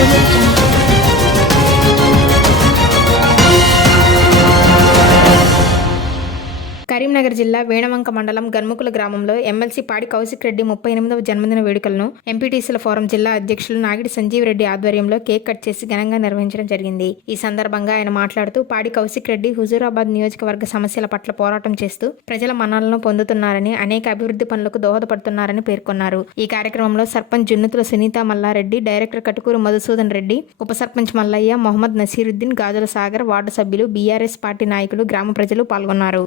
Absolutamente. Karimnagar జిల్లా వేణవంక మండలం గన్ముకుల గ్రామంలో ఎమ్మెల్సీ పాడి కౌశిక్ రెడ్డి ముప్పై ఎనిమిదవ జన్మదిన వేడుకలను ఎంపీటీసీల ఫోరం జిల్లా అధ్యక్షులు నాగిడి సంజీవ్ రెడ్డి ఆధ్వర్యంలో కేక్ కట్ చేసి ఘనంగా నిర్వహించడం జరిగింది. ఈ సందర్భంగా ఆయన మాట్లాడుతూ పాడి కౌశిక్ రెడ్డి హుజూరాబాద్ నియోజకవర్గ సమస్యల పట్ల పోరాటం చేస్తూ ప్రజల మన్నలను పొందుతున్నారని అనేక అభివృద్ధి పనులకు దోహదపడుతున్నారని పేర్కొన్నారు. ఈ కార్యక్రమంలో సర్పంచ్ జున్నుతుల సునీత మల్లారెడ్డి డైరెక్టర్ కటుకూరు మధుసూదన్ రెడ్డి ఉప సర్పంచ్ మల్లయ్య మొహమ్మద్ నసీరుద్దీన్ గాజుల సాగర్ వార్డు సభ్యులు బీఆర్ఎస్ పార్టీ నాయకులు గ్రామ ప్రజలు పాల్గొన్నారు.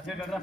आगे कर रहा